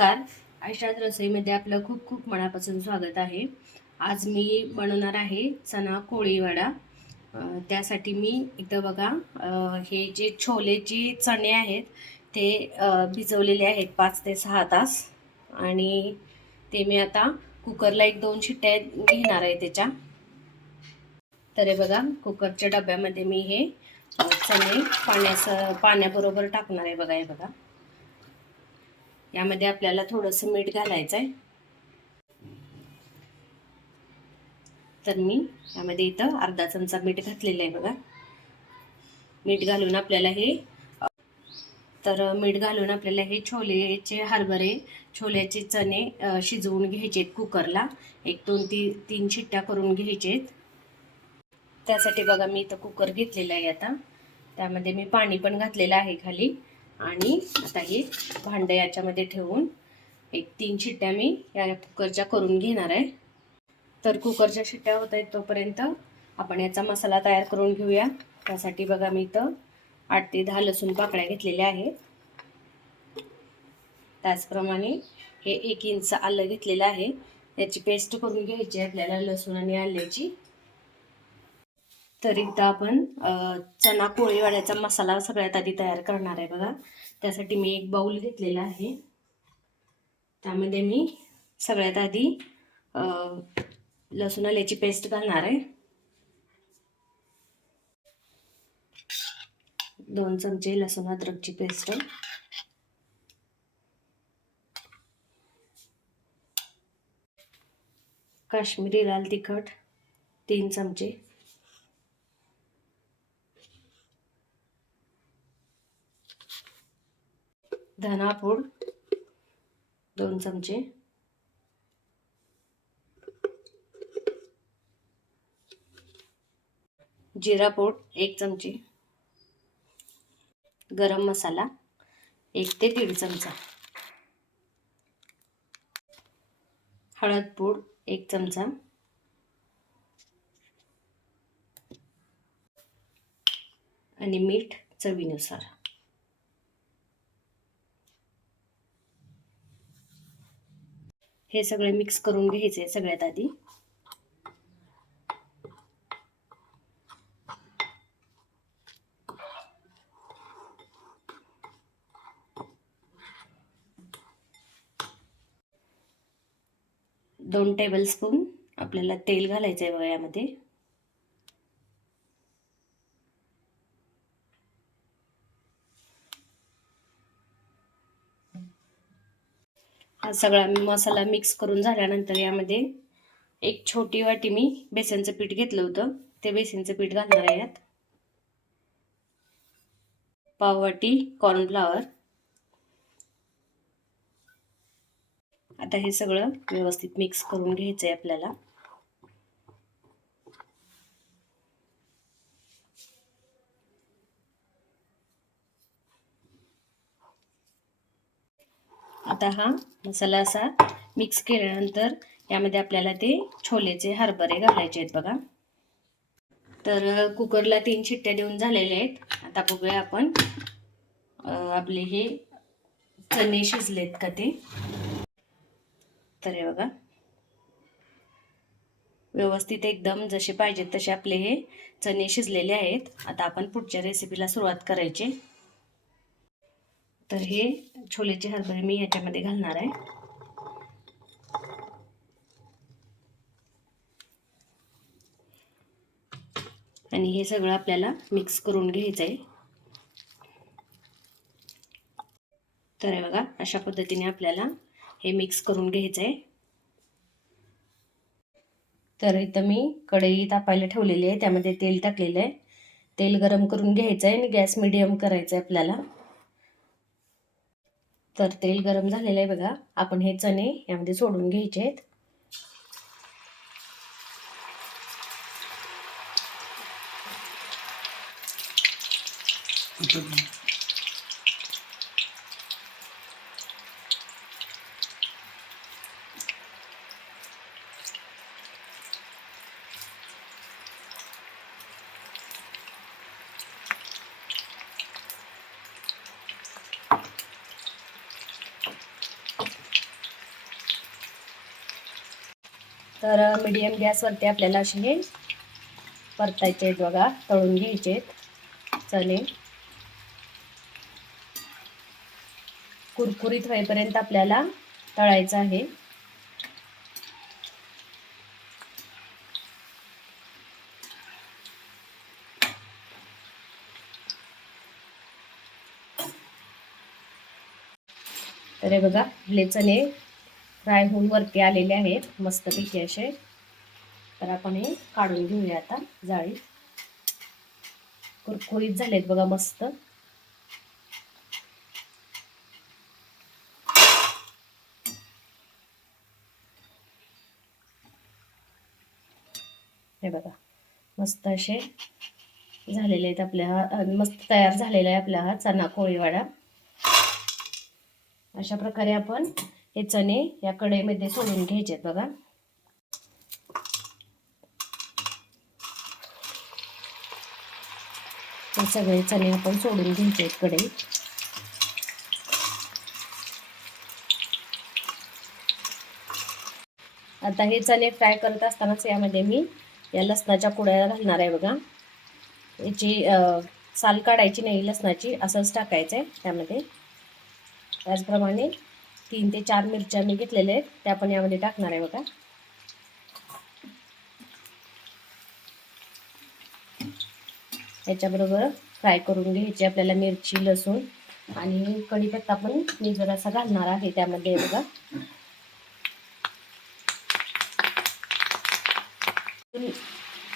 नमस्कार. आयशात रसोईमध्ये आपलं खूप खूप मनापासून स्वागत आहे. आज मी बनवणार आहे चणा कोळी वडा. त्यासाठी मी इथं बघा, हे जे छोलेचे चणे आहेत ते भिजवलेले आहेत 5 ते 6 तास, आणि ते मी आता कुकरला 1-2 शिट्ट्या घेणार आहे त्याच्या. तर हे बघा, कुकरच्या डब्यामध्ये मी हे चणे पाण्याबरोबर टाकणार आहे. बघा, हे बघा, यामध्ये आपल्याला थोडंसं मीठ घालायचं आहे. तर मी यामध्ये इथं अर्धा चमचा मीठ घातलेलं आहे. बघा, मीठ घालून आपल्याला हे छोलेचे हरभरे, छोल्याचे चणे शिजवून घ्यायचे कुकरला. 1-2-3 शिट्ट्या करून घ्यायचेत. त्यासाठी बघा, मी इथं कुकर घेतलेला आहे. आता त्यामध्ये मी पाणी पण घातलेलं आहे खाली, आणि आता हे भांडं याच्यामध्ये ठेवून 1-3 शिट्ट्या मी या कुकरच्या करून घेणार आहे. तर कुकरच्या शिट्ट्या होत आहेत तोपर्यंत आपण याचा मसाला तयार करून घेऊया. त्यासाठी बघा, मी इथं 8 ते 10 लसूण पाकळ्या घेतलेल्या आहेत. त्याचप्रमाणे हे 1 इंच आलं घेतलेलं आहे. याची पेस्ट करून घ्यायची आपल्याला, लसूण आणि आल्याची. तर इथं आपण चणा कोळी वड्याचा मसाला सगळ्यात आधी तयार करणार आहे. बघा, त्यासाठी मी एक बाउल घेतलेला आहे. त्यामध्ये मी सगळ्यात आधी लसूण आल्याची पेस्ट घालणार आहे. 2 चमचे लसूण अद्रकची पेस्ट, काश्मीरी लाल तिखट 3 चमचे, धना पूड 2 चमचे, जिरा पूड 1 चमची, गरम मसाला 1 ते 1.5 चमचा, हळद पूड 1 चमचा, आणि मीठ चवीनुसार. हे सगळे मिक्स करून घ्यायचे सगळ्यात आधी. दोन टेबलस्पून आपल्याला तेल घालायचं आहे बघा यामध्ये. हा सगळा मसाला मिक्स करून झाल्यानंतर यामध्ये 1 छोटी वाटी मी बेसनचं पीठ घेतलं होतं, ते बेसनचं पीठ घालणार आहे यात. पाव वाटी कॉर्नफ्लॉवर. आता हे सगळं व्यवस्थित मिक्स करून घ्यायचं आहे आपल्याला. आता हा मसाला असा मिक्स केल्यानंतर यामध्ये आपल्याला ते छोलेचे हरभरे घालायचे आहेत. बघा, तर कुकरला 3 शिट्ट्या देऊन झालेल्या आहेत. आता बघूया आपण आपले हे चणे शिजलेत का ते. तर हे बघा, व्यवस्थित एकदम जसे पाहिजेत तसे आपले हे चणे शिजलेले आहेत. आता आपण पुढच्या रेसिपीला सुरुवात करायची. तर हे छोलेचे हरभरे मी याच्यामध्ये घालणार आहे. आणि हे सगळं आपल्याला मिक्स करून घ्यायचं आहे. तर हे बघा, अशा पद्धतीने आपल्याला हे मिक्स करून घ्यायचं आहे. तर इथं मी कढई तापायला ठेवलेली आहे, त्यामध्ये तेल टाकलेलं आहे. तेल गरम करून घ्यायचं आहे आणि गॅस मिडियम करायचं आहे आपल्याला. तर तेल गरम झालेलं आहे बघा, आपण हे चणे यामध्ये सोडून घ्यायचे आहेत. तर मीडियम गॅसवरती आपल्याला असे हे परतायचे आहेत बघा, तळून घ्यायचे आहेत चणे. कुरकुरीत होईपर्यंत आपल्याला तळायचं आहे. तर हे बघा, आपले चणे फ्राय होऊन वरती आलेले आहेत मस्तपैकी असे. तर आपण हे काढून घेऊया आता जाळी. कुरकुरीत झालेत बघा मस्त. हे बघा मस्त असे झालेले आहेत आपल्या, मस्त तयार झालेला आहे आपला हा चना कोळीवाडा. अशा प्रकारे आपण हे चणे या कढईमध्ये सोडून घ्यायचे आहेत बघा. हे सगळे चणे आपण सोडून घ्यायचे आहेत कढईत. आता हे चणे फ्राय करत असतानाच यामध्ये मी या लसणाच्या कुड्या घालणार आहे बघा. याची साल काढायची नाही लसणाची, असंच टाकायचं आहे त्यामध्ये. त्याचप्रमाणे 3 ते 4 मिरच्या मी घेतलेल्या आहेत, त्या पण यामध्ये टाकणार आहे बघा. याच्याबरोबर फ्राय करून घ्यायची आपल्याला मिरची, लसूण आणि कढीपत्ता पण मी जरासा घालणार आहे त्यामध्ये बघा.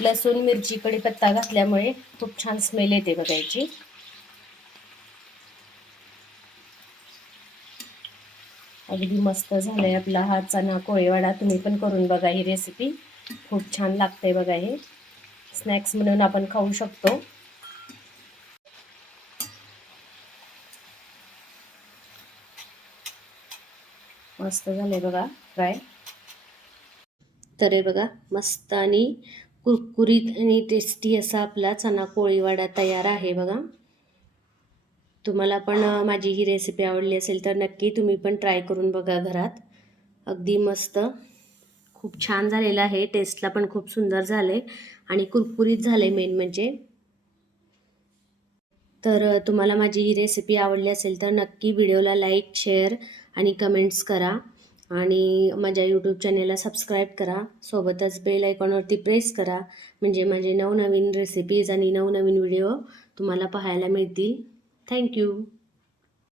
लसूण, मिरची, कढीपत्ता घातल्यामुळे खूप छान स्मेल येते बघा याची. अगदी मस्त झालाय आपला हा चना कोळीवाडा. तुम्ही पण करून बघा ही रेसिपी, खूप छान लागते बघा. हे स्नॅक्स म्हणून आपण खाऊ शकतो. मस्त झाले बघा फ्राय. तर हे बघा मस्त आणि कुरकुरीत आणि टेस्टी असा आपला चना कोळीवाडा तयार आहे बघा. तुम्हाला पण माझी ही रेसिपी आवडली असेल तर नक्की तुम्ही पण ट्राय करून बघा घरात. अगदी मस्त, खूप छान झालेलं आहे. टेस्टला पण खूप सुंदर झाले आणि कुरकुरीत झाले मेन म्हणजे. तर तुम्हाला माझी ही रेसिपी आवडली असेल तर नक्की व्हिडिओला लाईक, शेअर आणि कमेंट्स करा. आणि माझ्या यूट्यूब चॅनेलला सबस्क्राईब करा. सोबतच बेल आयकॉनवरती प्रेस करा, म्हणजे माझे नवनवीन रेसिपीज आणि नवनवीन व्हिडिओ तुम्हाला पाहायला मिळतील. थँक्यू.